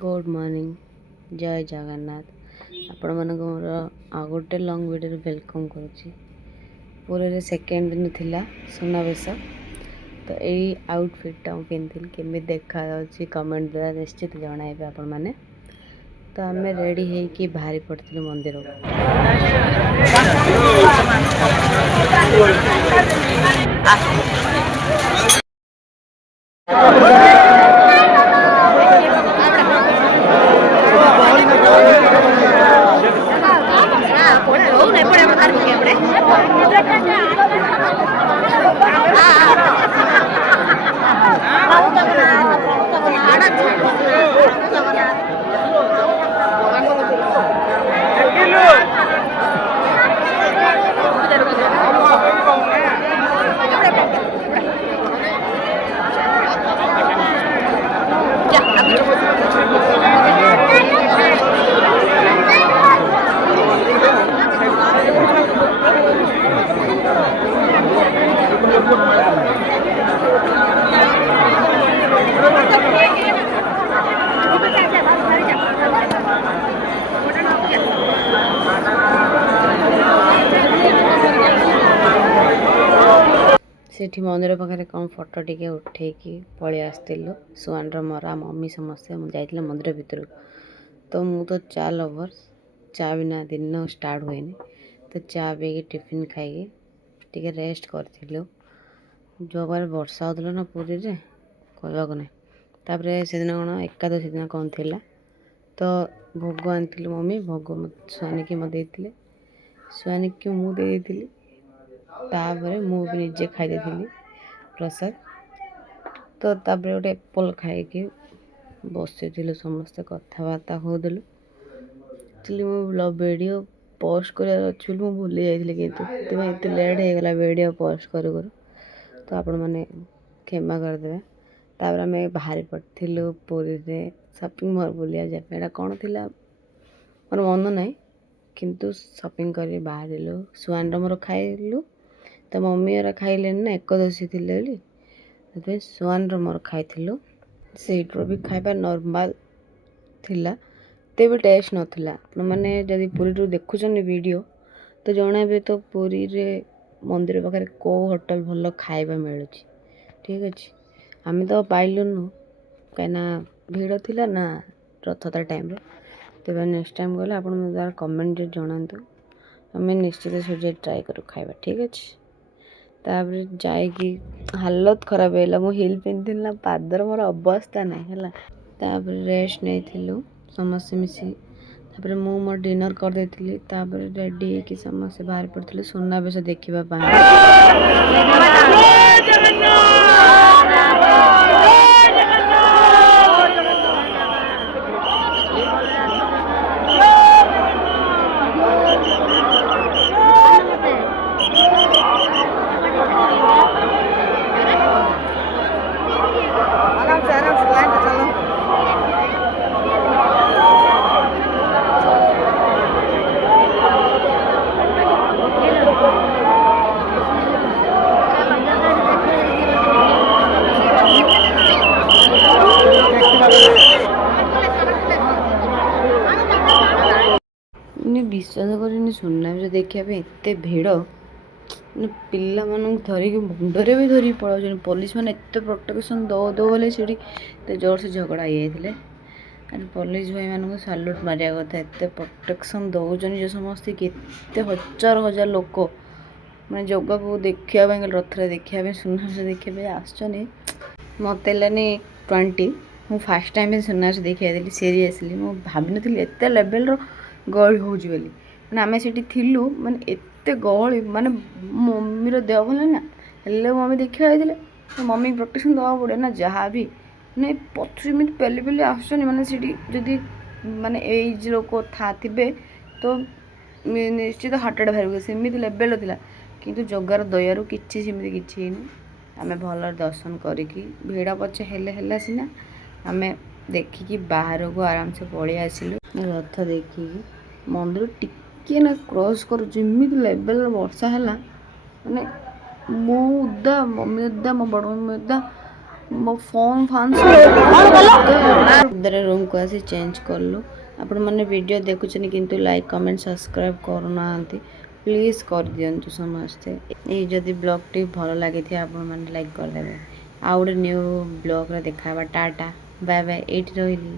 Good morning जय जगन्नाथ आपण मानक मोर आ गोटे लॉन्ग वीडियो वेलकम करुच्ची। पूरे सेकेंड दिन थिला सुनावेश तो यही आउटफिटा पिंधि केमी देखा कमेंट द्वारा निश्चित जन आपण मैंने तो आम रेडी होगी बाहरी पड़े मंदिर सेठी मंदिर पाखे कौन फोटो टिके उठेकी पलि आसलु सुआन मरा मम्मी समस्ते मुझे मंदिर भितर तो मु तो चा लवर चा बिना दिन स्टार्ट हुए तो चा पी टिफिन खाई टे रेस्ट करूँ जो बार वर्षा होता ना पुरी रे कहवाक ना तापर से दिन कौन एकादशी दिन कौन थी तो भोग आनी मम्मी भोग सुआनिकी मत सुआनिकी मुझे तापर मु भी निजे खाई प्रसाद तो तापर गोटे एप्पल खाई बसी समस्ते कथबार्ता होलु एक्चुअली मो वीडियो पोस्ट कर भूली जाइए कि लेट हो गला वीडियो पोस्ट करूँ तो आपण मैंने क्षमा करदे। तापर आम बाहरी पड़ू पुरी शॉपिंग मॉल बुलिया जाए कौन थी मोर मन ना किंतु शॉपिंग कर बाहर सुआन मोर खाइलु तो मम्मी और खाइले ना एकदशी थी सुआन मोर खाई से भी खाଇବା नॉर्मल थिला ते भी टेस्ट नथिला मैंने जदि पुरी देखुचन वीडियो तो जनाबे तो पुरी रे मंदिर पाखे को होटल भल खाଇବା मिलूँ ठीक अच्छे आम तो पाइलुनु कहीं भिड़ थिला ना रथता टाइम तेज नेक्स्ट टाइम गले आप कमेंट जनातु आम निश्चित से ट्राए करूँ खाଇବା ठीक अच्छे। तापर जाकि हालत खराब है मो हिल पिंधि ना पादर मोर अवस्था ना है तापर रेस्ट नहीं समस्ते मिसी तापर मु मोर डिनर कर देती तापर रेडी होगी समस्ते बाहर पड़े सुनावेश देखा विश्वास कर सुनावेश देखापी एत भिड़ पिला मानू धरिकी मुंडरे भी धरिकी पड़ा पुलिस मैंने एत प्रोटेक्शन दो बोले से जोर से झगड़ा हो पुलिस भाई मानक साल्यूट मारिया कथा एत प्रोटेक्शन दौन जो समस्ते केते हजार हजार लोक मैं जगह को देखापी रथरे देखापी सुनावेश देखापी आसनी मत 20 मु फास्ट टाइम सुनावेश देखा सीरीयसली मुझे भाभी नी एत लेवल गहली हो मैंने आम से माने एत गहली माने मम्मी देह भल ना हेल्ले मम्मी देखा मम्मी प्रोटेक्शन दवा पड़े ना जहाँ भी मैंने पचर पेली पेली आसुनी मैंने जदि माने एज लोक था थे तो निश्चित हार्ट अटैक बाहर सेमती लेवल था किंतु जगार दयारू किसी सेमती किसी आम भल दर्शन करिकी भिड़ पचे हेल्ला सीना आम देखिकी बाहर को आराम से पलि आसिलु रथ देखिकी मंदिर टिके ना क्रॉस करुमी लेवल वर्षा है माने मु उदा मम्मी उदा मो बड़ मम्मी उदा ମୋ ଫୋନ୍ ଫାନ୍ ରୁମ୍କୁ ଆସି ଚେଞ୍ଜ କଲୁ। ଆପଣମାନେ ଭିଡ଼ିଓ ଦେଖୁଛନ୍ତି କିନ୍ତୁ ଲାଇକ୍ କମେଣ୍ଟ ସବସ୍କ୍ରାଇବ୍ କରୁନାହାନ୍ତି, ପ୍ଲିଜ୍ କରିଦିଅନ୍ତୁ ସମସ୍ତେ। ଏଇ ଯଦି ବ୍ଲଗ୍ଟି ଭଲ ଲାଗିଥିବ ଆପଣମାନେ ଲାଇକ୍ କରିଦେବେ। ଆଉ ଗୋଟେ ନ୍ୟୁ ବ୍ଲଗ୍ରେ ଦେଖା ହେବା। ଟାଟା ବାଏ ବାଏ, ଏଇଠି ରହିଲି।